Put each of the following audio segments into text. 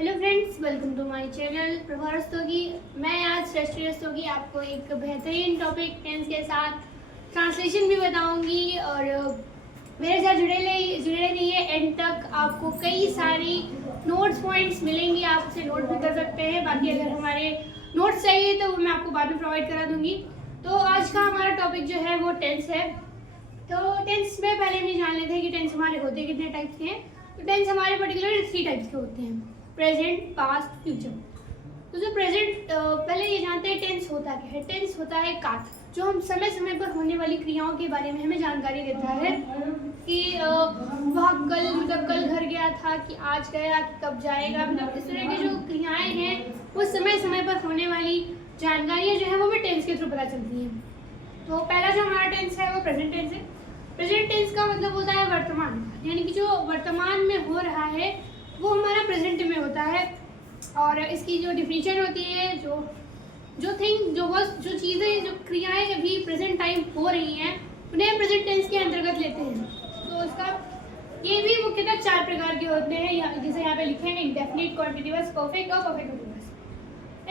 Hello friends, welcome to my channel Prabha Rastogi. मैं आज सृष्टि रस्तोगी आपको एक बेहतरीन टॉपिक टेंस के साथ ट्रांसलेशन भी बताऊंगी और मेरे साथ जुड़े रहिए एंड तक। आपको कई सारी नोट्स पॉइंट्स मिलेंगी, आप उसे नोट भी कर सकते हैं। बाकी अगर हमारे नोट्स चाहिए तो वो मैं आपको बाद में प्रोवाइड करा दूंगी। तो आज का हमारा टॉपिक जो है वो टेंस है। तो टेंस में पहले हम ये जान लेते हैं कि टेंस हमारे होते कितने टाइप्स के हैं। तो टेंस हमारे पर्टिकुलर 3 टाइप्स के होते हैं, प्रेजेंट, पास्ट, फ्यूचर। तो जो प्रेजेंट, पहले ये जानते हैं टेंस होता क्या है। टेंस होता है काल, जो हम समय समय पर होने वाली क्रियाओं के बारे में हमें जानकारी देता है कि वह कल मतलब कल घर गया था, कि आज गया, कि कब जाएगा। मतलब इस तरह की जो क्रियाएं हैं वो समय समय पर होने वाली जानकारियाँ जो है वो हमें टेंस के थ्रू पता चलती हैं। तो पहला जो हमारा टेंस है वो प्रेजेंट टेंस है। प्रेजेंट टेंस का मतलब होता है वर्तमान, यानी कि जो वर्तमान में हो रहा है वो हमारा प्रेजेंट में होता है। और इसकी जो डिफिनीशन होती है, जो चीज़ें, जो क्रियाएं अभी प्रेजेंट टाइम हो रही हैं उन्हें प्रेजेंट टेंस के अंतर्गत लेते हैं। तो इसका ये भी मुख्यतः 4 प्रकार के होते हैं, जैसे यहाँ पे लिखे हैं इंडेफिनिट, कॉन्टिन्यूअस, परफेक्ट और परफेक्ट कंटीन्यूअस।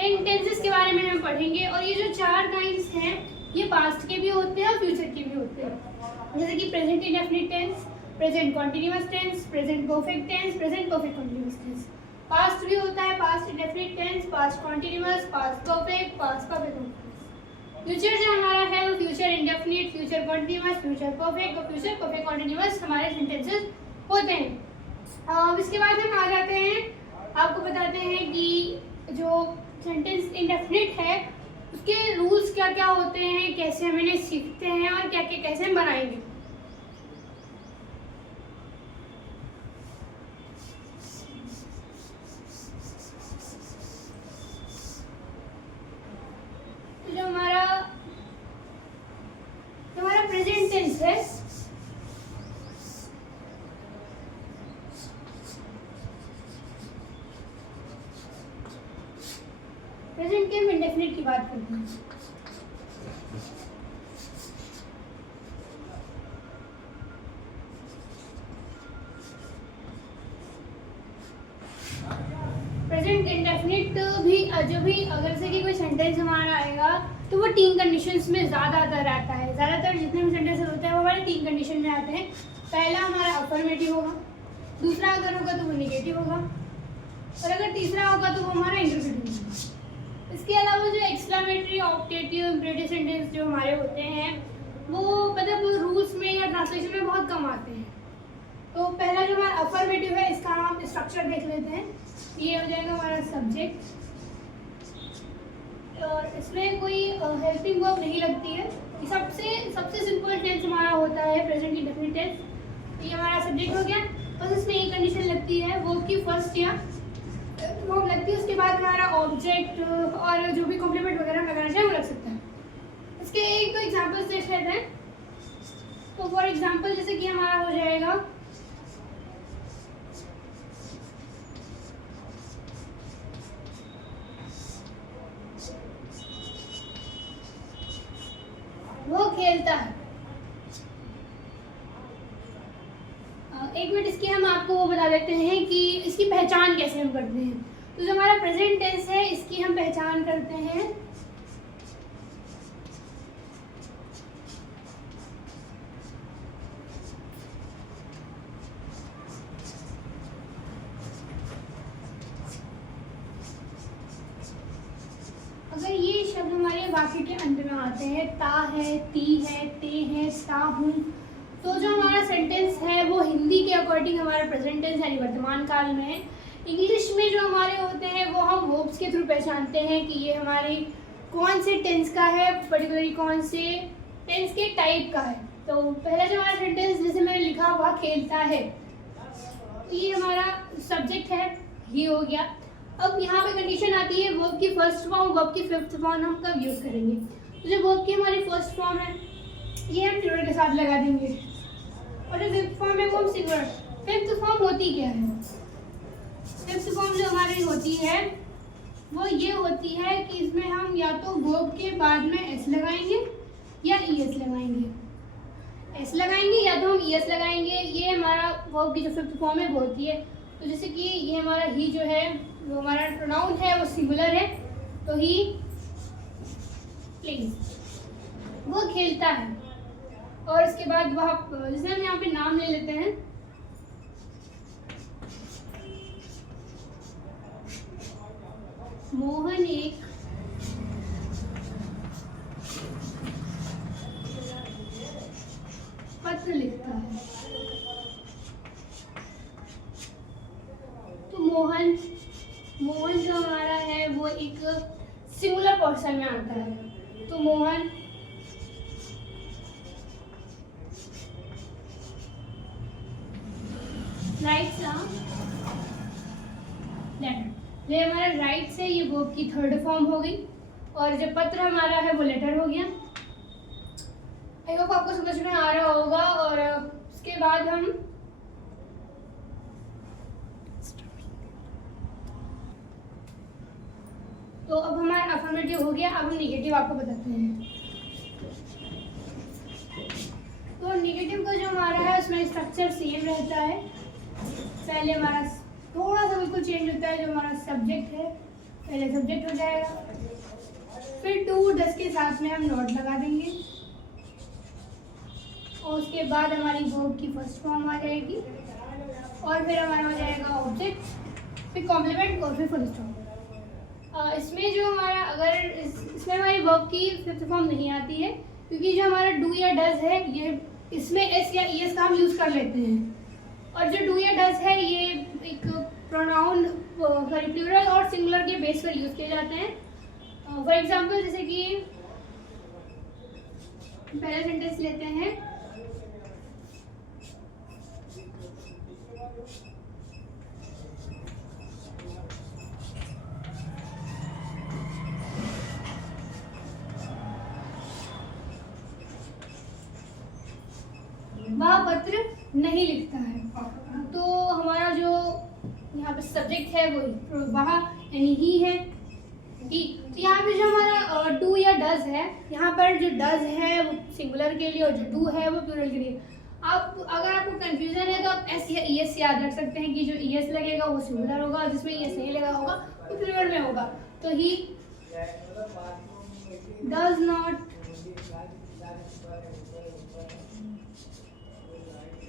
इन टेंसेस के बारे में हम पढ़ेंगे। और ये जो 4 टाइप्स हैं ये पास्ट के भी होते हैं और फ्यूचर के भी होते हैं, जैसे कि present indefinite tense, present continuous tense, present perfect tense, present perfect continuous tense. Past भी होता है past indefinite tense, past continuous, past perfect, past perfect continuous. Future जो हमारा है वो future indefinite, future continuous, future perfect और future perfect continuous हमारे sentences होते हैं। इसके बाद हम आ जाते हैं, आपको बताते हैं कि जो सेंटेंस इंडेफिनिट है उसके रूल्स क्या क्या होते हैं, कैसे हम इन्हें सीखते हैं और क्या क्या कैसे हम बनाएंगे। तो जो हमारा प्रेजेंट टेंस है प्रेजेंट के हम इंडेफिनिट की बात करते हैं। प्रेजेंट इंडेफिनिट भी जो भी अगर से कि कोई सेंटेंस हमारा आएगा तो वो 3 कंडीशंस में ज़्यादातर आता है। ज़्यादातर जितने भी सेंटेंसेस होते हैं वो हमारे 3 कंडीशन में आते हैं। पहला हमारा अफर्मेटिव होगा, दूसरा अगर होगा तो वो नेगेटिव होगा, और अगर तीसरा होगा तो वो हमारा इंटरोगेटिव होगा। इसके अलावा जो एक्सक्लेमेटरी, ऑप्टेटिव, इम्परेटिव सेंटेंस जो हमारे होते हैं वो मतलब रूल्स में या ट्रांसलेशन में बहुत कम आते हैं। तो पहला जो हमारा अफर्मेटिव है इसका हम स्ट्रक्चर देख लेते हैं। ये हो जाएगा हमारा सब्जेक्ट, और इसमें कोई हेल्पिंग वर्ब नहीं लगती है। सबसे सिंपल टेंस हमारा होता है प्रेजेंट इंडेफिनिट टेंस। ये हमारा सब्जेक्ट हो गया, बस इसमें एक कंडीशन लगती है वर्ब की फर्स्ट या वर्ब लगती है, उसके बाद हमारा ऑब्जेक्ट और जो भी कॉम्प्लीमेंट वगैरह लगाना चाहे वो लग सकता है। इसके एक दो एग्जाम्पल्स देख लेते हैं। तो फॉर एग्जाम्पल जैसे कि हमारा हो जाएगा वो खेलता है। एक मिनट, इसकी हम आपको वो बता देते हैं कि इसकी पहचान कैसे हम करते हैं। तो जो हमारा प्रेजेंट टेंस है इसकी हम पहचान करते हैं अगर ये शब्द हमारे वाक्य के अंत में आते हैं, ता है, ती है, ते है, ता हूँ, तो जो हमारा सेंटेंस है वो हिंदी के अकॉर्डिंग हमारा प्रेजेंट टेंस यानी वर्तमान काल में है। इंग्लिश में जो हमारे होते हैं वो हम वर्ब्स के थ्रू पहचानते हैं कि ये हमारी कौन से टेंस का है, पर्टिकुलरली कौन से टेंस के टाइप का है। तो पहला जो हमारा सेंटेंस जैसे मैंने लिखा हुआ खेलता है, तो ये हमारा सब्जेक्ट है, ही हो गया। अब यहाँ पे कंडीशन आती है वर्ब की फर्स्ट फॉर्म, वर्ब की फिफ्थ फॉर्म हम कब यूज़ करेंगे। तो जो वर्ब की हमारी फर्स्ट फॉर्म है ये हम प्लूरल के साथ लगा देंगे, और जो फिफ्थ फॉर्म है वो हम सिंगुलर। फिफ्थ फॉर्म होती क्या है? फिफ्थ फॉर्म जो हमारी होती है वो ये होती है कि इसमें हम या तो वर्ब के बाद में एस लगाएंगे या ई एस लगाएंगे। एस लगाएंगे या तो हम ई एस लगाएंगे। ये हमारा वर्ब की जो फिफ्थ फॉर्म है वो होती है। तो जैसे कि ये हमारा ही जो है जो हमारा प्रोनाउन है वो सिंगुलर है, तो ही प्लेज, वो खेलता है। और इसके बाद वह, जैसे हम यहाँ पे नाम ले लेते हैं, मोहन एक पत्र लिखता है। तो मोहन जो हमारा है वो एक सिंगुलर पर्सन में आता है। तो मोहन राइट्स अ लेटर। ये हमारा राइट से ये वर्ब की थर्ड फॉर्म हो गई, और जो पत्र हमारा है वो लेटर हो गया। आई होप आपको समझ में आ रहा होगा। और उसके बाद हम तो अब हमारा अफर्मेटिव हो गया। अब हम निगेटिव आपको बताते हैं। तो निगेटिव का जो हमारा है उसमें स्ट्रक्चर सेम रहता है। पहले हमारा थोड़ा सा बिल्कुल चेंज होता है। जो हमारा सब्जेक्ट है, पहले सब्जेक्ट हो जाएगा, फिर टू डस के साथ में हम नॉट लगा देंगे, और उसके बाद हमारी वर्ब की फर्स्ट फॉर्म आ जाएगी, और फिर हमारा हो जाएगा ऑब्जेक्ट, फिर कॉम्प्लीमेंट, और फिर फुल स्टॉप। इसमें जो हमारा इसमें हमारी वर्ब की फिफ्थ फॉर्म नहीं आती है, क्योंकि जो हमारा डू या डज है ये इसमें एस या ईएस का हम यूज़ कर लेते हैं। और जो डू या डज है ये एक प्रोनाउन सॉरी प्लूरल और सिंगुलर के बेस पर यूज़ किए जाते हैं। फॉर एग्जाम्पल जैसे कि पहला सेंटेंस लेते हैं, वह पत्र नहीं लिखता है। तो हमारा जो यहाँ पे सब्जेक्ट है वो वह यानी ही है। तो यहाँ पे जो हमारा डू या डज है, यहाँ पर जो डज है वो सिंगुलर के लिए और जो डू है वो प्लूरल के लिए। आप अगर आपको कंफ्यूजन है तो आप एस या ईएस याद रख सकते हैं कि जो ईएस लगेगा वो सिंगुलर होगा, जिसमें ईएस नहीं लगा होगा वो प्लूरल में होगा। तो he does not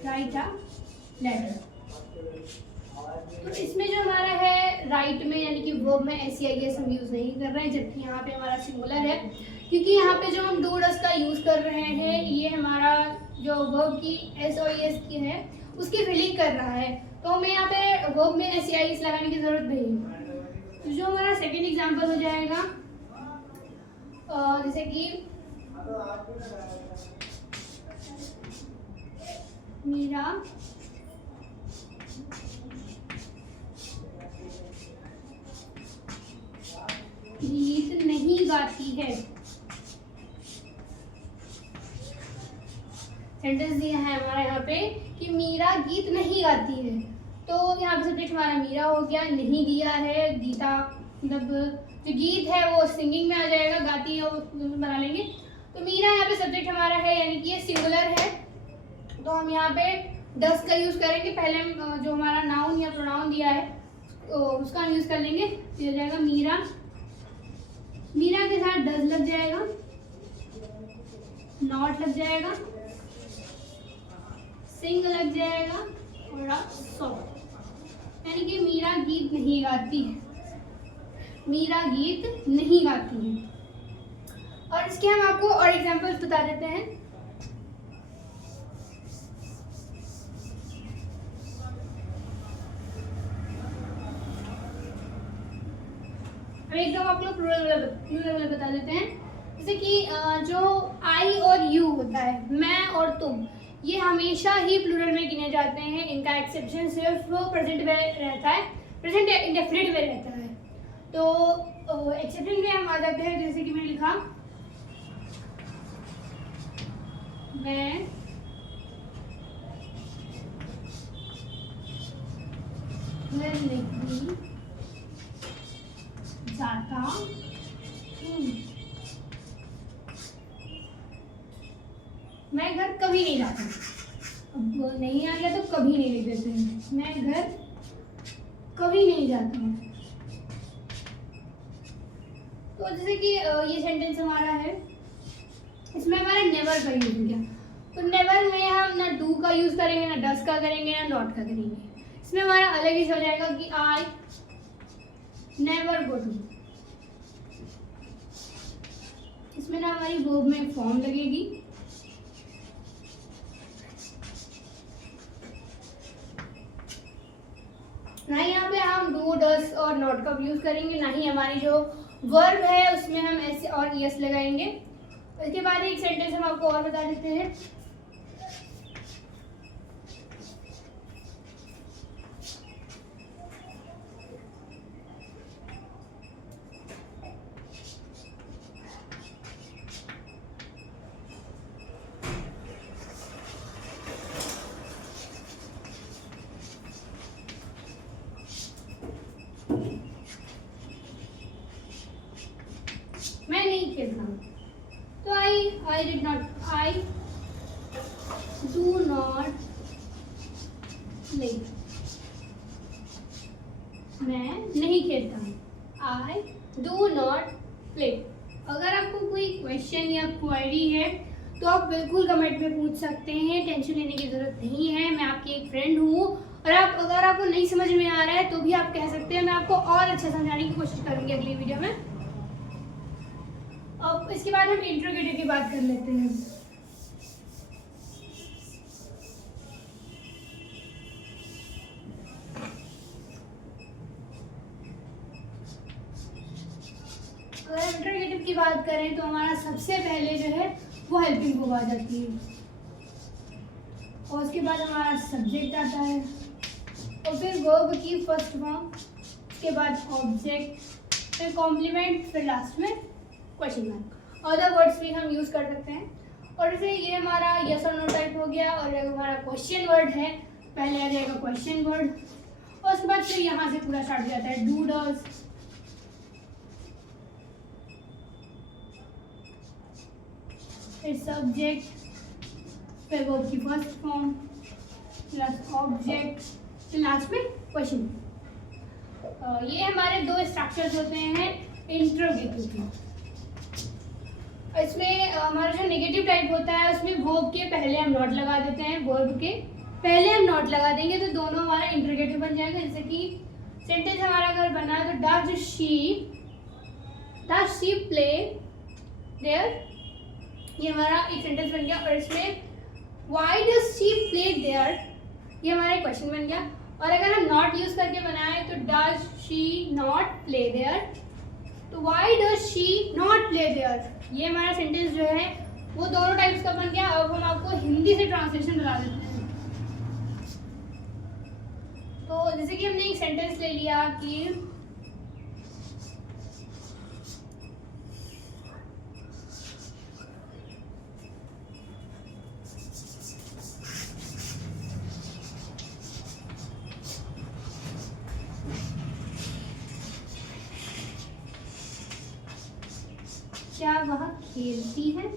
write a letter. तो इसमें जो हमारा है राइट में यानी कि वर्ब में एस या ईएस हम यूज़ नहीं कर रहे हैं, जबकि यहाँ पे हमारा सिंगुलर है, क्योंकि यहाँ पे जो हम डू डज का यूज़ कर रहे हैं ये हमारा जो वर्ब की एस और ईएस की है उसकी फिलिंग कर रहा है। तो हमें यहाँ पे वर्ब में एस या ईएस लगाने की ज़रूरत नहीं है। तो जो हमारा सेकेंड एग्जाम्पल हो जाएगा, जैसे कि मीरा गीत नहीं गाती है। सेंटेंस दिया है हमारा यहाँ पे कि मीरा गीत नहीं गाती है। तो यहाँ पे सब्जेक्ट हमारा मीरा हो गया, नहीं दिया है गीता, मतलब जो गीत है वो सिंगिंग में आ जाएगा, गाती है वो बना लेंगे। तो मीरा यहाँ पे सब्जेक्ट हमारा है यानी कि ये सिंगुलर है, तो हम यहाँ पे डस का यूज़ करेंगे। पहले हम जो हमारा नाउन या प्रोनाउन दिया है उसका हम यूज़ कर लेंगे। तो हो जाएगा मीरा, मीरा के साथ डज लग जाएगा, नॉट लग जाएगा, सिंग लग जाएगा और सॉन्ग, यानी कि मीरा गीत नहीं गाती है, मीरा गीत नहीं गाती है। और इसके हम आपको और एग्जांपल्स बता देते हैं। हम एकदम आप लोग प्लूरल बता देते हैं। जैसे कि जो आई और यू होता है, मैं और तुम, ये हमेशा ही प्लूरल में गिने जाते हैं। इनका एक्सेप्शन सिर्फ प्रेजेंट में रहता है, प्रेजेंट या इंडेफिनिट में रहता है। तो एक्सेप्शन में हम आ जाते हैं, जैसे कि मैंने लिखा मैं घर नहीं जाता हूँ। मैं घर कभी नहीं जाता। अब नहीं आ गया तो कभी नहीं लिख देते हैं, मैं घर कभी नहीं जाता हूँ। तो जैसे कि ये सेंटेंस हमारा है, इसमें हमारा नेवर का यूज हो गया। तो नेवर में हम ना डू का यूज करेंगे, ना डस का करेंगे, ना नॉट का करेंगे। इसमें हमारा अलग ही हो जाएगा कि आई नेवर गो टू। इसमें ना हमारी वर्ब में फॉर्म लगेगी, ना ही यहाँ पे हम डू डस और नॉट का यूज करेंगे, ना ही हमारी जो वर्ब है उसमें हम ऐसे और यस लगाएंगे। इसके बाद एक सेंटेंस हम आपको और बता देते हैं। मैं नहीं खेलता, तो I did not, I do not play. मैं नहीं खेलता हूँ, आई डू नॉट प्ले। अगर आपको कोई क्वेश्चन या क्वेरी है तो आप बिल्कुल कमेंट में पूछ सकते हैं, टेंशन लेने की ज़रूरत नहीं है। मैं आपकी एक फ्रेंड हूँ, और अगर आपको नहीं समझ में आ रहा है तो भी आप कह सकते हैं, मैं आपको और अच्छा समझाने की कोशिश करूँगी अगली वीडियो में। अब इसके बाद हम इंट्रोगेटिव की बात कर लेते हैं। अगर इंट्रोगेटिव की बात करें तो हमारा सबसे पहले जो है वो हेल्पिंग वर्ब आ जाती है, और उसके बाद हमारा सब्जेक्ट आता है, और फिर वर्ब की फर्स्ट फॉर्म, उसके बाद ऑब्जेक्ट, फिर कॉम्प्लीमेंट, फिर लास्ट में क्वेश्चन मार्क। अदर वर्ड्स भी हम यूज़ कर सकते हैं। और जैसे ये हमारा यस और नो टाइप हो गया, और अगर हमारा क्वेश्चन वर्ड है पहले आ जाएगा क्वेश्चन वर्ड, और उसके बाद फिर यहाँ से पूरा स्टार्ट हो जाता है डू डज, फिर सब्जेक्ट, फिर वर्ब की फर्स्ट फॉर्म प्लस ऑब्जेक्ट, फिर लास्ट में क्वेश्चन। ये हमारे दो स्ट्रक्चर्स होते हैं इंट्रोगेटिव के। इसमें हमारा जो नेगेटिव टाइप होता है उसमें वर्ब के पहले हम नॉट लगा देते हैं, वर्ब के पहले हम नॉट लगा देंगे तो दोनों हमारा इंट्रोगेटिव बन जाएगा। जैसे कि सेंटेंस हमारा अगर बना है तो डज शी प्ले देयर, ये हमारा एक सेंटेंस बन गया। और इसमें why does she play there, ये हमारा एक क्वेश्चन बन गया। और अगर हम नॉट यूज करके बनाए तो does she not play there, तो why does she not play there, ये हमारा सेंटेंस जो है वो दोनों टाइप्स का बन गया। अब हम आपको हिंदी से ट्रांसलेशन बता देते हैं। तो जैसे कि हमने एक सेंटेंस ले लिया कि क्या वह खेलती है,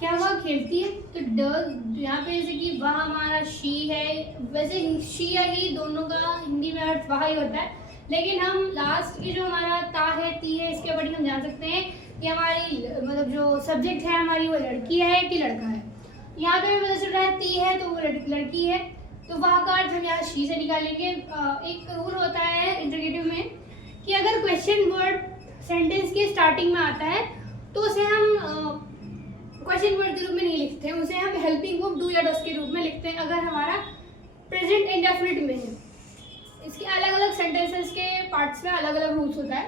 क्या वह खेलती है, तो डज यहाँ पे जैसे कि वह हमारा शी है, वैसे शी या ही दोनों का हिंदी में अर्थ वह ही होता है, लेकिन हम लास्ट की जो हमारा ता है ती है इसके ऊपर हम जान सकते हैं कि हमारी मतलब जो सब्जेक्ट है हमारी वो लड़की है कि लड़का है। यहाँ पे पता चल रहा है ती है तो वो लड़की है, तो वह का अर्थ हम यहाँ शी से निकालेंगे। एक रूल होता है इंट्रोगेटिव में कि अगर क्वेश्चन वर्ड सेंटेंस के स्टार्टिंग में आता है तो उसे हम क्वेश्चन वर्ड के रूप में नहीं लिखते हैं, उसे हम हेल्पिंग वर्ब डू या डस के रूप में लिखते हैं अगर हमारा प्रेजेंट इंडेफिनिट में है। इसके अलग अलग सेंटेंसेस के पार्ट्स में अलग अलग रूल्स होता है,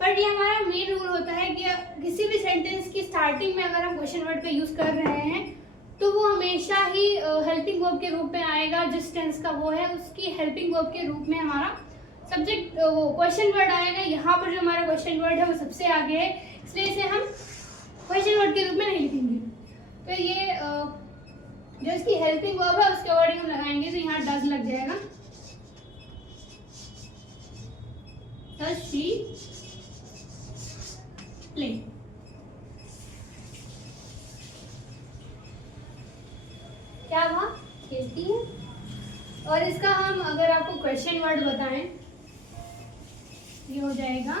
पर ये हमारा मेन रूल होता है कि किसी भी सेंटेंस की स्टार्टिंग में अगर हम क्वेश्चन वर्ड का यूज़ कर रहे हैं तो वो हमेशा ही हेल्पिंग वर्ब के रूप में आएगा। जिस टेंस का वो है उसकी हेल्पिंग वर्ब के रूप में हमारा सब्जेक्ट वो क्वेश्चन वर्ड आएगा। यहाँ पर जो हमारा क्वेश्चन वर्ड है वो सबसे आगे है, इसलिए इसे हम क्वेश्चन वर्ड के रूप में नहीं लिखेंगे। तो ये जो इसकी हेल्पिंग वर्ब है उसके वर्डिंग हम लगाएंगे, तो यहाँ डज लग जाएगा, डज शी प्ले। क्या वह खेलती है, और इसका हम अगर आपको क्वेश्चन वर्ड बताएं, ये हो जाएगा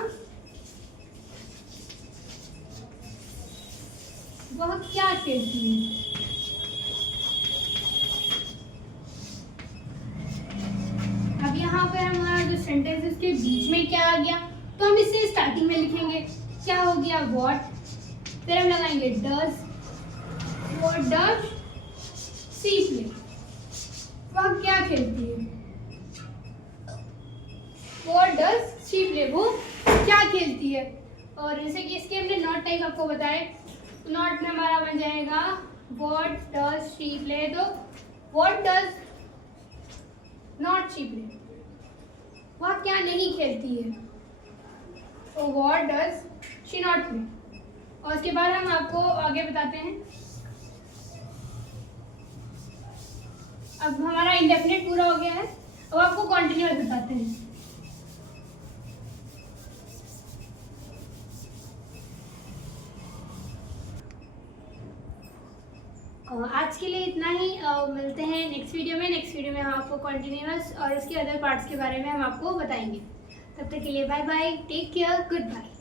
वह क्या खेलती है। अब यहाँ पर हमारा जो सेंटेंस है उसके बीच में क्या आ गया, तो हम इसे स्टार्टिंग में लिखेंगे। क्या हो गया, व्हाट, फिर हम लगाएंगे does, what does she play, वह क्या खेलती है। व्हाट डज शी प्ले, वो क्या खेलती है। और जैसे कि इसके हमने नॉट टाइप आपको बताए, नॉट में हमारा बन जाएगा व्हाट डज शी प्ले, तो what does not she play, वह क्या नहीं खेलती है, तो what does she not play. और उसके बाद हम आपको आगे बताते हैं। अब हमारा इंडेफिनिट पूरा हो गया है, अब आपको कॉन्टिन्यूअस बताते हैं। आज के लिए इतना ही, मिलते हैं नेक्स्ट वीडियो में। नेक्स्ट वीडियो में हम आपको कॉन्टिन्यूअस और इसके अदर पार्ट्स के बारे में हम आपको बताएंगे। तब तक के लिए bye bye, take care, good bye.